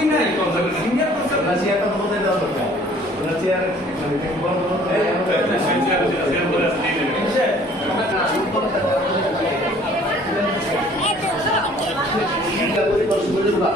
কিছুই নাই senior concert ওনার চেয়ারটা কোথায় দেওয়া দরকার ওনার চেয়ার মানে দেখি বন্ধ ইঞ্জেকশন দিচ্ছে ডাক্তার আসে সব ঠিক আছে পরিষেবা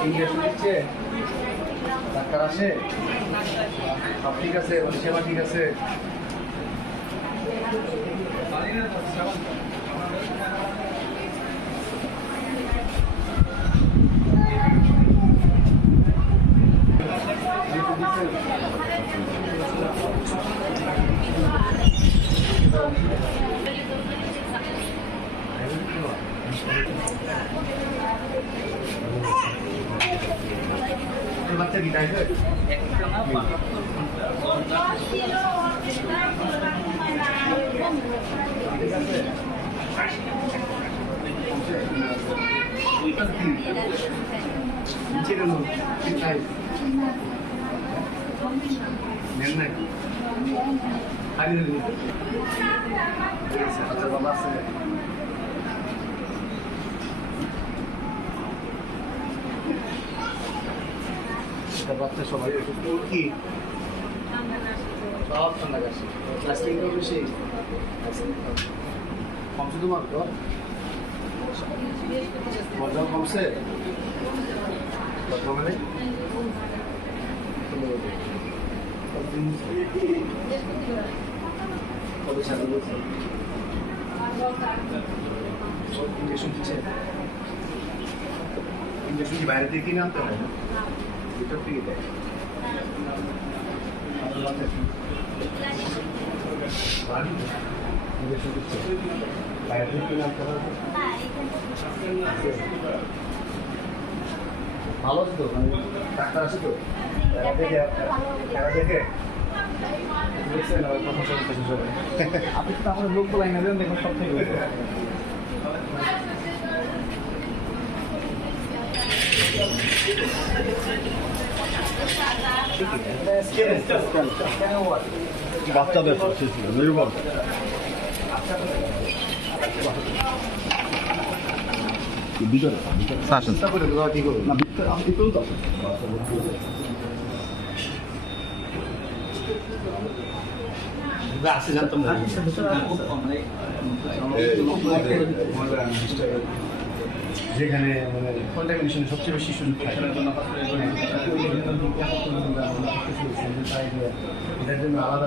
ঠিক আছে বাচ্চা কি টাইফয়েড ঠিক আছে কেন ঠিক নাই নেন নাই খালি দিলি আচ্ছা বাবা আছে এটা বাচ্চা সবাই কি সব ঠান্ডা কাশি ক্লাস তো বেশি কমছে তোমার তো মজা কমছে কবে ইঞ্জেকশন দিচ্ছে। ইঞ্জেকশন কি বাইরে থেকে কিনে আনতে হয় ভিতর থেকে দেয়। বাইরে থেকে কিনে আনতে হয় ভালো আছে তো মানে ডাক্তার আছে তো দেখে আপনি তো আমাদের লোক বলাই না দেন দেখুন সব থেকে বাচ্চাদের নির্ভর যেখানে মানে কন্টামিনেশন সবচেয়ে বেশি সুযোগ থাকে এটার জন্য আলাদা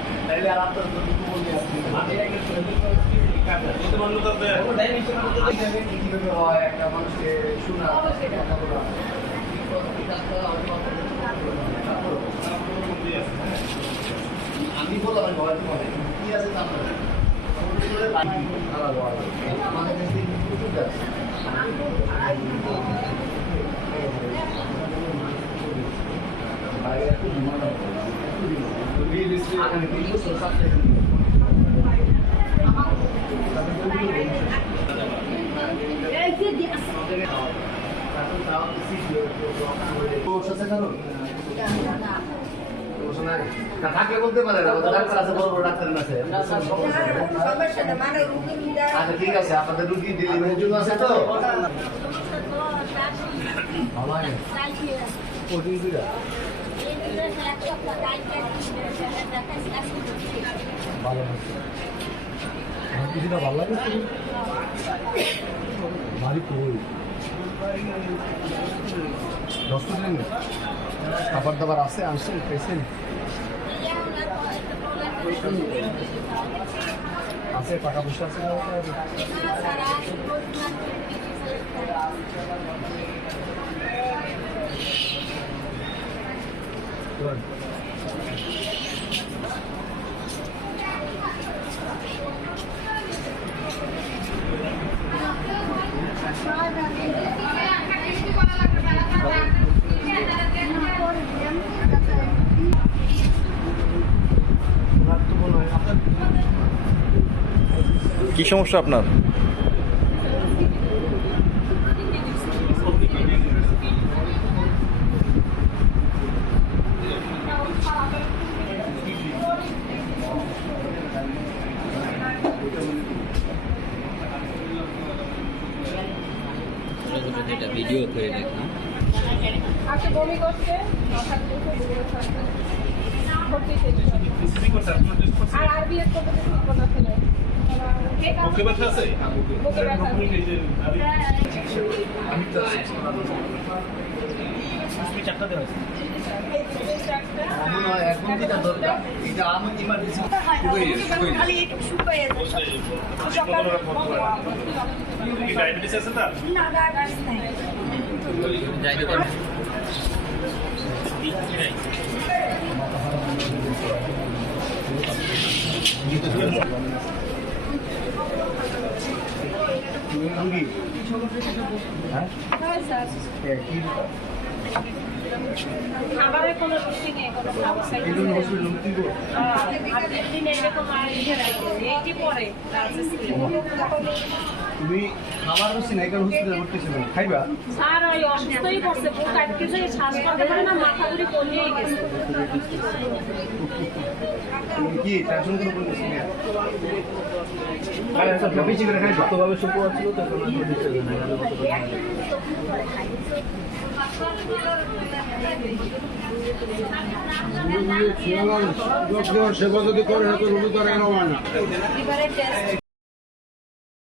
হয় একটা মানুষকে শোনা আমি বললাম আমি কি আছে তা আমাদের কাছে প্রচুর আছে বাইরে থাকলে বলতে পারেন আমাদের ডাক্তার আছে বড় বড় ডাক্তার আছে আচ্ছা ঠিক আছে আপনাদের রুগী ডেলিভারির জন্য আছে তো দুইটা ভালো কিছুটা ভালো লাগে? ভারী কই দশ দিন খাবার দাবার আছে আসছেন পেয়েছেন আছে, টাকা পয়সা আছে? কি সমস্যা আপনার যেটা ভিডিও করে দেখলাম আজকে বমি করছে মাথা ঘুরছে বুকের সাথে ভর্তি শেষ আর আরবিএস করতে ঠিক কথা ছিল বুকে ব্যথা আছে বুকে ব্যথা মনে হয় এখন যেটা দরকার এটা আমার ইমার্জেন্সি খালি একটু সকাল ডায়াবেটিস আছে তার না ডায়াবেটিস নাই কি খাবারের কোনো রুচি নেই কোনো খাবার দিন এরকম আর ইয়ে রাখে এইটি পরে তুমি খাবার রুচি নাই কারণ হসপিটাল ভর্তি ছিল। খাইবা? স্যার ওই অসুস্থই করছে বুক কাটতে যে শ্বাস করতে পারে না মাথা ঘুরে পড়িয়ে গেছে। তুমি কি টেনশন করে বলতেছি না আরে সব বেশি করে শুক্রবার ছিল তো না সেবা যদি করে তো রুগী তো আর হয় না।